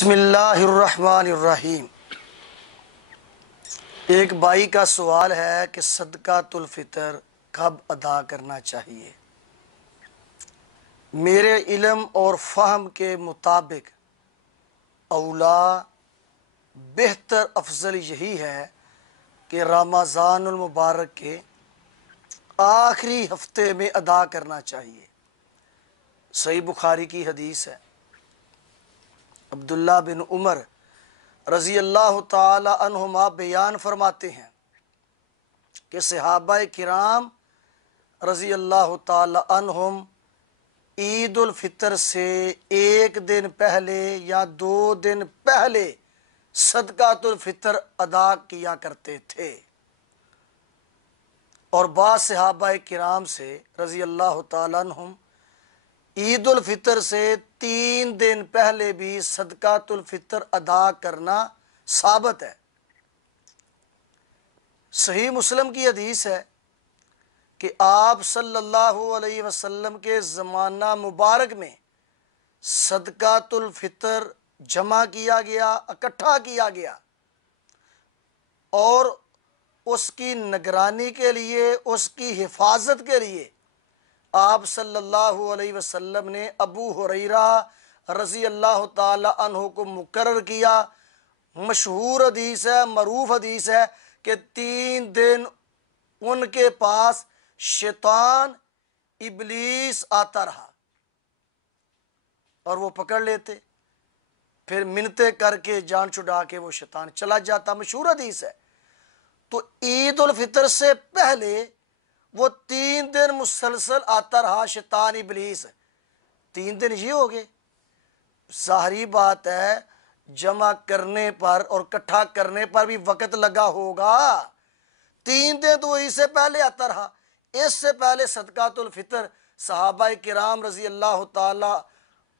بسم اللہ الرحمن الرحیم۔ ایک بھائی کا سوال ہے کہ صدقۃ الفطر کب ادا کرنا چاہیے؟ میرے علم اور فہم کے مطابق اولا بہتر افضل یہی ہے کہ رمضان المبارک کے آخری ہفتے میں ادا کرنا چاہیے۔ صحیح بخاری کی حدیث ہے، عبداللہ بن عمر رضی اللہ تعالی عنہما بیان فرماتے ہیں کہ صحابہ کرام رضی اللہ تعالی عنہم عید الفطر سے ایک دن پہلے یا 2 دن پہلے صدقۃ الفطر ادا کیا کرتے تھے، اور بعض صحابہ کرام سے رضی اللہ تعالی عنہم عید الفطر سے 3 دن پہلے بھی صدقۃ الفطر ادا کرنا ثابت ہے۔ صحیح مسلم کی حدیث ہے کہ آپ صلی اللہ علیہ وسلم کے زمانہ مبارک میں صدقۃ الفطر جمع کیا گیا، اکٹھا کیا گیا، اور اس کی نگرانی کے لیے، اس کی حفاظت کے لیے آپ صلی اللہ علیہ وسلم نے ابو ہریرہ رضی اللہ تعالی عنہ کو مقرر کیا۔ مشہور حدیث ہے، معروف حدیث ہے کہ 3 دن ان کے پاس شیطان ابلیس آتا رہا اور وہ پکڑ لیتے، پھر منتیں کر کے جان چھڑا کے وہ شیطان چلا جاتا۔ مشہور حدیث ہے۔ تو عید الفطر سے پہلے وہ 3 دن مسلسل آتا رہا شیطان ابلیس۔ 3 دن یہ ہو گئے۔ ظاہری بات ہے جمع کرنے پر اور اکٹھا کرنے پر بھی وقت لگا ہوگا۔ 3 دن تو اس سے پہلے آتا رہا۔ اس سے پہلے صدقۃ الفطر صحابہ کرام رضی اللہ تعالی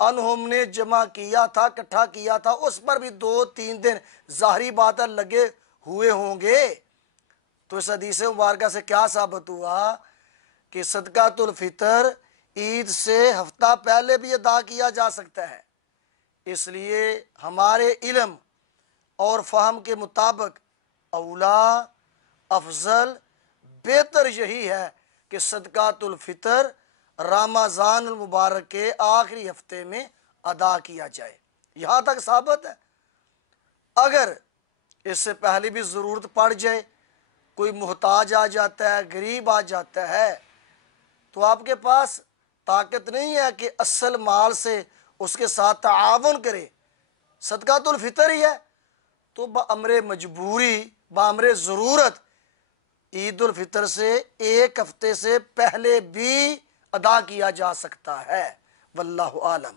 عنہم نے جمع کیا تھا، اکٹھا کیا تھا، اس پر بھی 2-3 دن ظاہری بات ہے لگے ہوئے ہوں گے۔ تو اس حدیث مبارکہ سے کیا ثابت ہوا کہ صدقۃ الفطر عید سے ہفتہ پہلے بھی ادا کیا جا سکتا ہے۔ اس لیے ہمارے علم اور فہم کے مطابق اولا افضل بہتر یہی ہے کہ صدقۃ الفطر رمضان المبارک کے آخری ہفتے میں ادا کیا جائے۔ یہاں تک ثابت ہے۔ اگر اس سے پہلے بھی ضرورت پڑ جائے، کوئی محتاج آ جاتا ہے، غریب آ جاتا ہے، تو آپ کے پاس طاقت نہیں ہے کہ اصل مال سے اس کے ساتھ تعاون کرے، صدقۃ الفطر ہی ہے، تو بامر مجبوری، بامر ضرورت عید الفطر سے 1 ہفتے سے پہلے بھی ادا کیا جا سکتا ہے۔ واللہ عالم۔